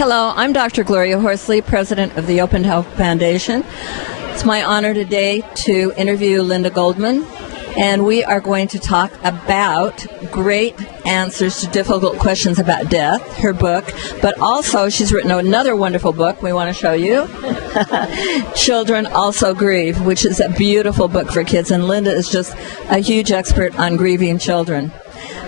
Hello, I'm Dr. Gloria Horsley, president of the Open to Hope Foundation. It's my honor today to interview Linda Goldman, and we are going to talk about great answers to difficult questions about death, her book, but also she's written another wonderful book we want to show you, Children Also Grieve, which is a beautiful book for kids, and Linda is just a huge expert on grieving children.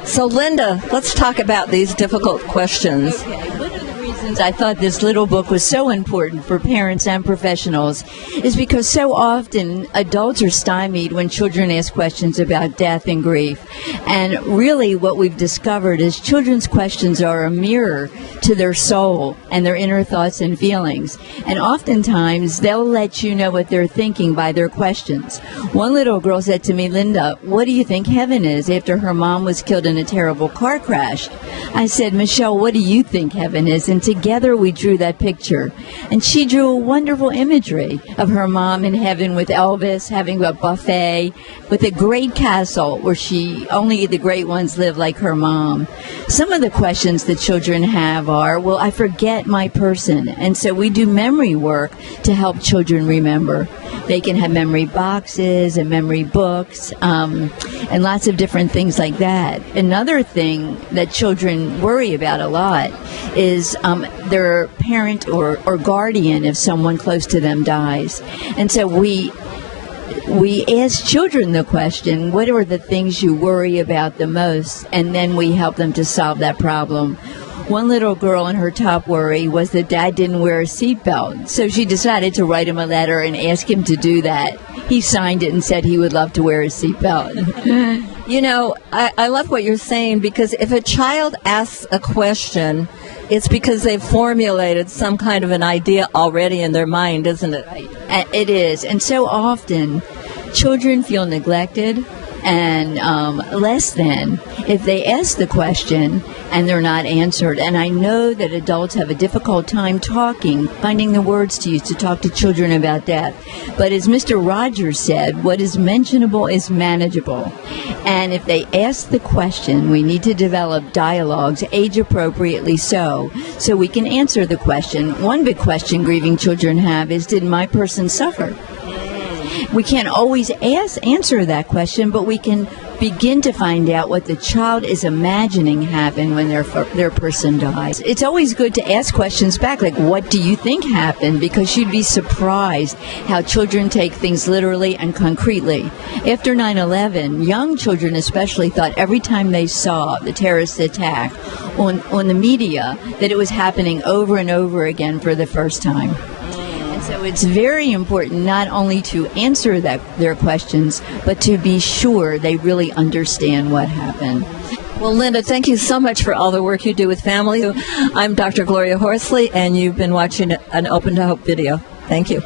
So Linda, let's talk about these difficult questions. Okay. One of the reasons I thought this little book was so important for parents and professionals is because so often adults are stymied when children ask questions about death and grief. And really what we've discovered is children's questions are a mirror to their soul and their inner thoughts and feelings. And oftentimes they'll let you know what they're thinking by their questions. One little girl said to me, Linda, what do you think heaven is, after her mom was killed in a terrible car crash? I said, Michelle, what do you think heaven is? And together we drew that picture. And she drew a wonderful imagery of her mom in heaven with Elvis, having a buffet, with a great castle where only the great ones live like her mom. Some of the questions that children have are, well, I forget my person. And so we do memory work to help children remember. They can have memory boxes and memory books and lots of different things like that. Another thing that children worry about a lot is their parent or guardian if someone close to them dies. And so we ask children the question, what are the things you worry about the most? And then we help them to solve that problem. One little girl, in her top worry was that Dad didn't wear a seatbelt. So she decided to write him a letter and ask him to do that. He signed it and said he would love to wear a seatbelt. You know, I love what you're saying, because if a child asks a question, it's because they've formulated some kind of an idea already in their mind, isn't it? Right. It is. And so often children feel neglected and less than if they ask the question and they're not answered. And I know that adults have a difficult time finding the words to use to talk to children about death. But as Mr. Rogers said, what is mentionable is manageable. And if they ask the question, we need to develop dialogues, age appropriately so we can answer the question. One big question grieving children have is, did my person suffer? We can't always answer that question, but we can begin to find out what the child is imagining happened when their person dies. It's always good to ask questions back, like, what do you think happened? Because you'd be surprised how children take things literally and concretely. After 9/11, young children especially thought every time they saw the terrorist attack on the media that it was happening over and over again for the first time. So it's very important not only to answer their questions, but to be sure they really understand what happened. Well, Linda, thank you so much for all the work you do with families. I'm Dr. Gloria Horsley, and you've been watching an Open to Hope video. Thank you.